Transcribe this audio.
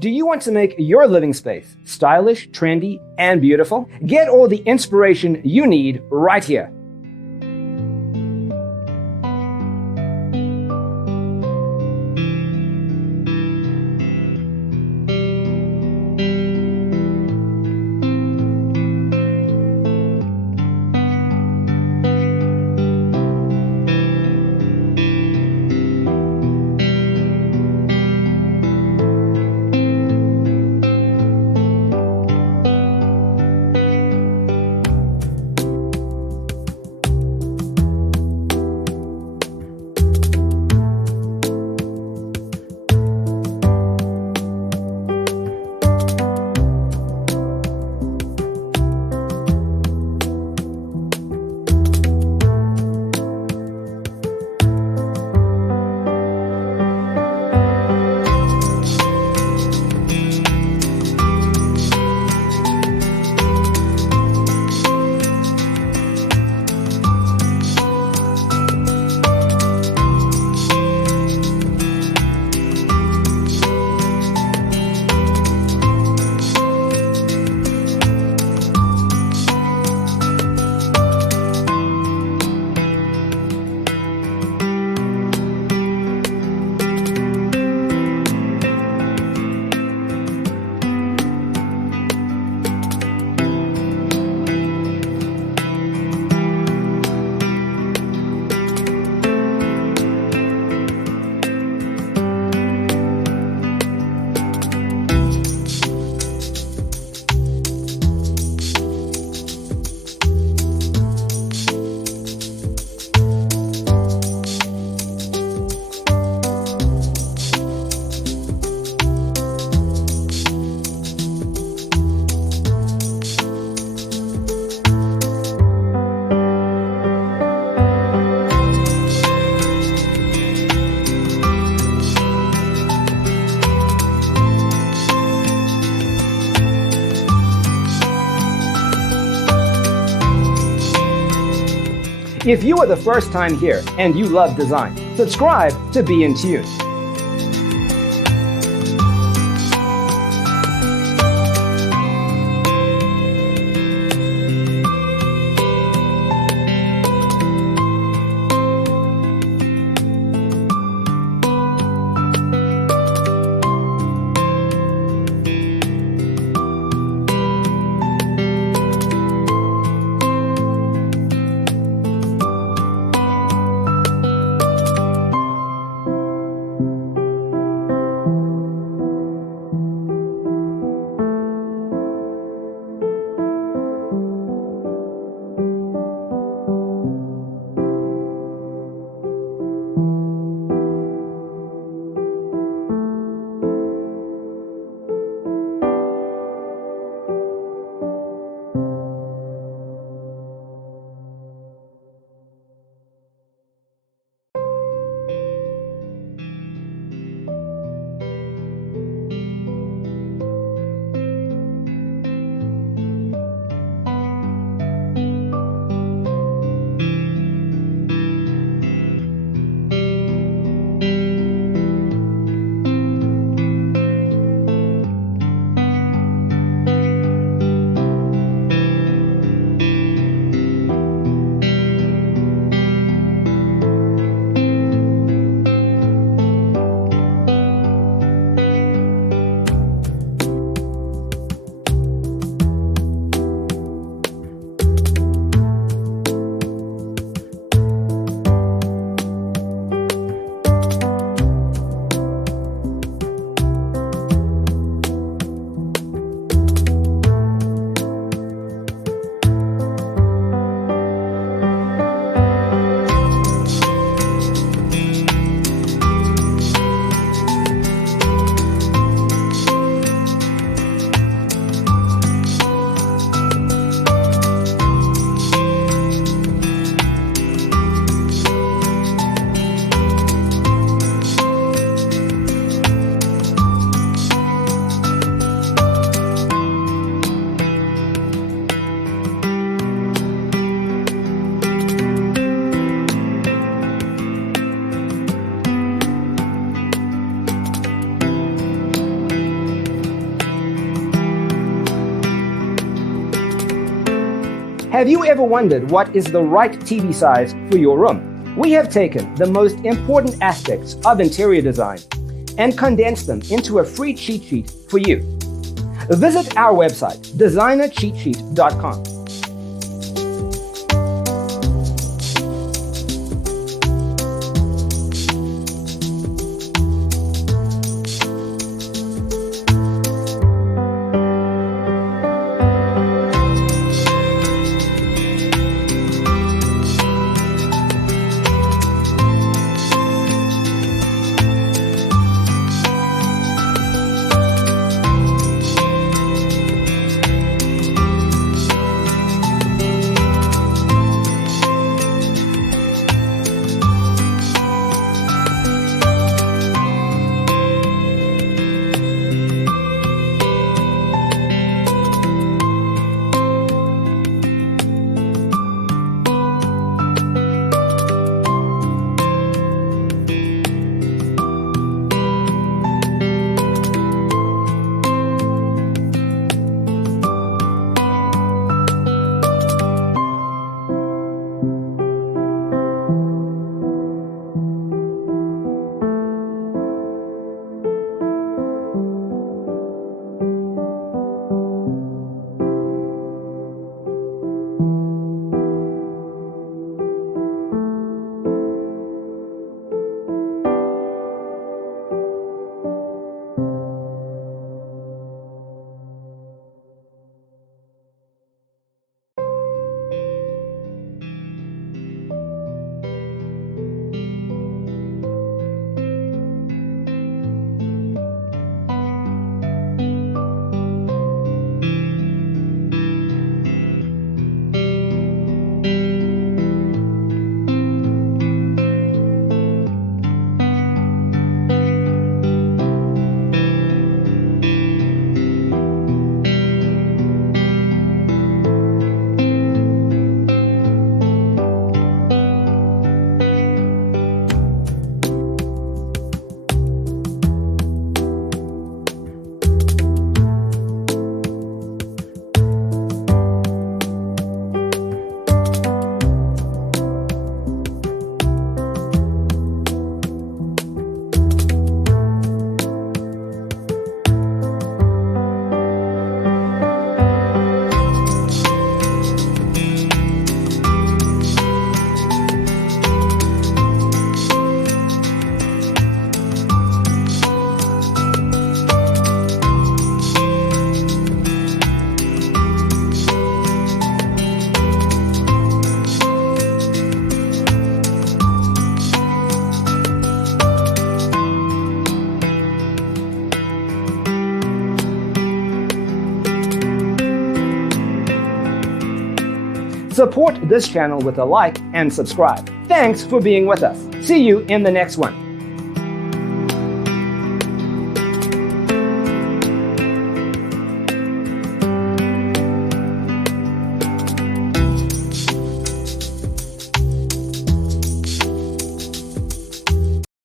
Do you want to make your living space stylish, trendy, and beautiful? Get all the inspiration you need right here. If you are the first time here and you love design, subscribe to Be in Tune. Have you ever wondered what is the right TV size for your room? We have taken the most important aspects of interior design and condensed them into a free cheat sheet for you. Visit our website, designercheatsheet.com. Support this channel with a like and subscribe. Thanks for being with us. See you in the next one.